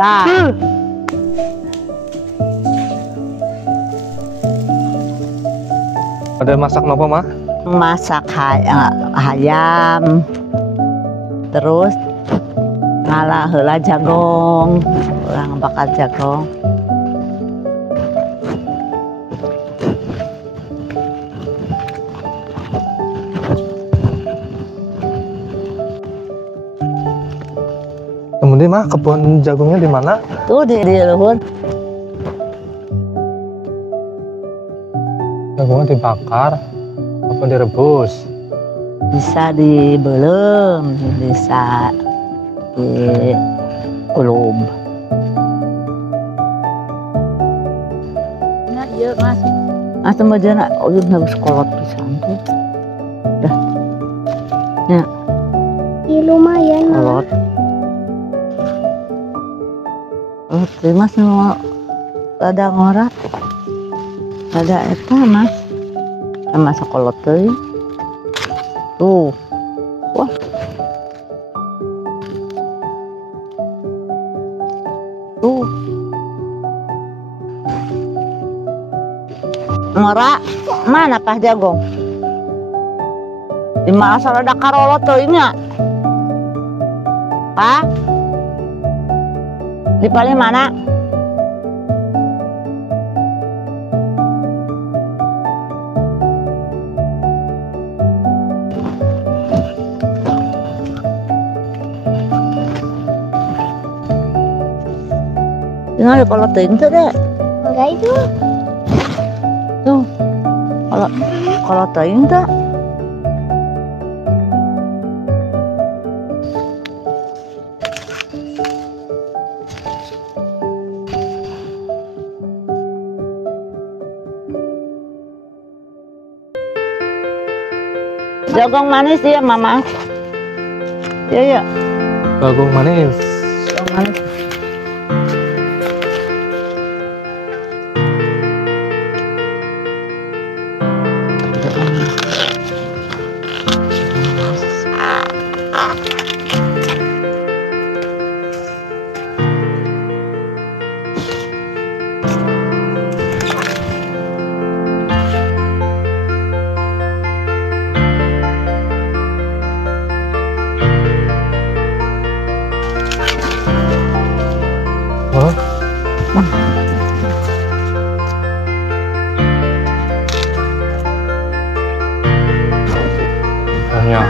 Tah. Ada masak apa, Mah? Masak ayam. Terus ngalah heula jagong. Urang bakar jagong. Kemudian Mah, kebun jagungnya di mana? Tuh di luhur. Jagungnya dibakar apa direbus? Bisa dibelem, bisa dikulub. Nah, iya mas. Mas tembajan, udah harus kolot pisan tuh. Dah. Ya. Ya lumayan. Kolot. Oh, terima semua ada ngorak. Ada eta mas. Sama sekolot teuing. Tuh. Wah. Tuh. Ngora mana pas jagong? Di mana asal ada karolot teuing nya? Pak? Di paling mana? Tinggal kalau teuing tuh deh. Enggak itu. Tuh. Kalau teuing tuh. Jagung manis ya, Mama. Ya, ya. Jagung manis. Jagung manis. Hah? Banyak.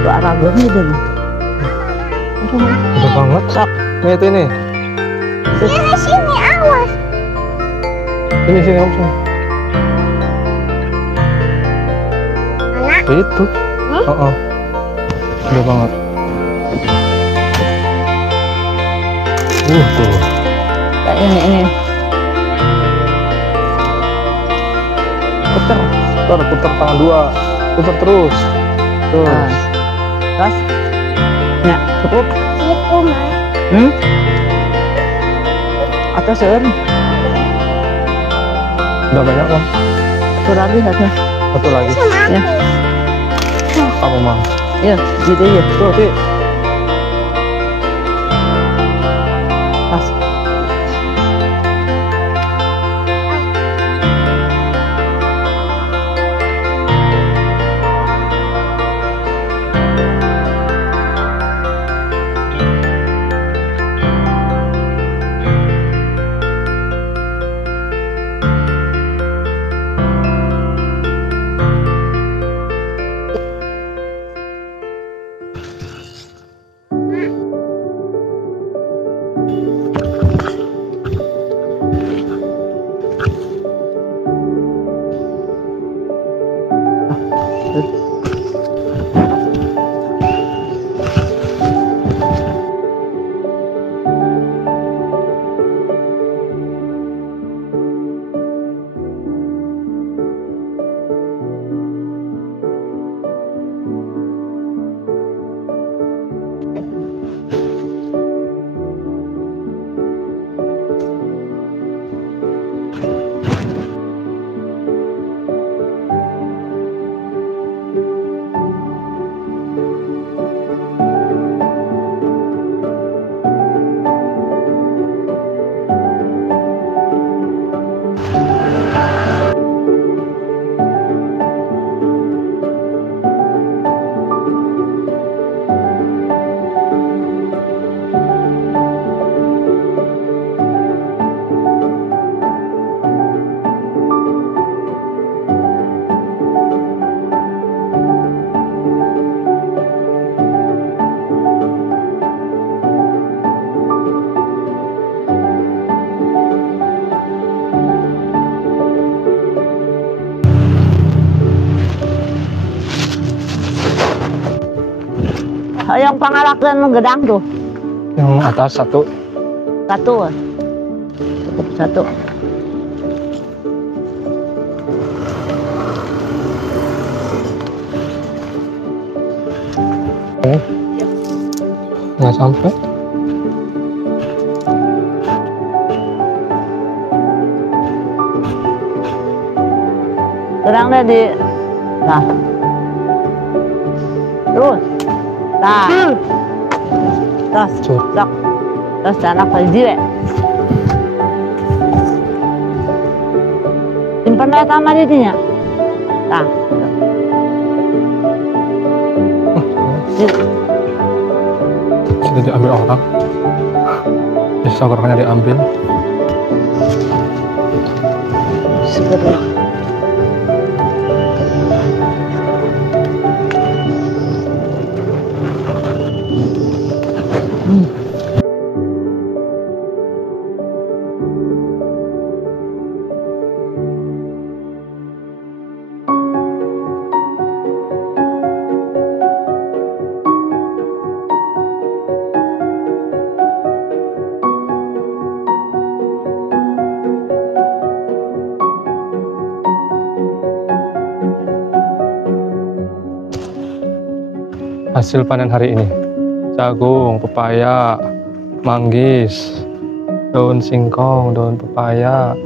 Tuh aragonnya dulu. Udah banget. Sok. Nih itu ini. Sini sini awas. Sini Om. Sini. Mana? Itu. Oh. Udah banget. Tuh. Kayak ini. Putar tangan dua. Putar terus. Terus. Nah. Terus. Ya, cukup. Itu mas. Atau seur. Udah banyak Mah. Satu lagi satu. Satu lagi. Ya. Apa Mah? Ya, gitu ya. Tuh, Ti. Pas. yang pangalakan gedang tuh. Yang atas satu. Satu. Cukup satu. Nggak sampai. Gedangnya di. Nah. Terus. Nah. Terus. Cuk. Terus anak lagi deh. Simpan aja sama didinya. Nah. Jadi diambil orang. Bisa orangnya diambil. Seperti. Hasil panen hari ini: jagung, pepaya, manggis, daun singkong, daun pepaya,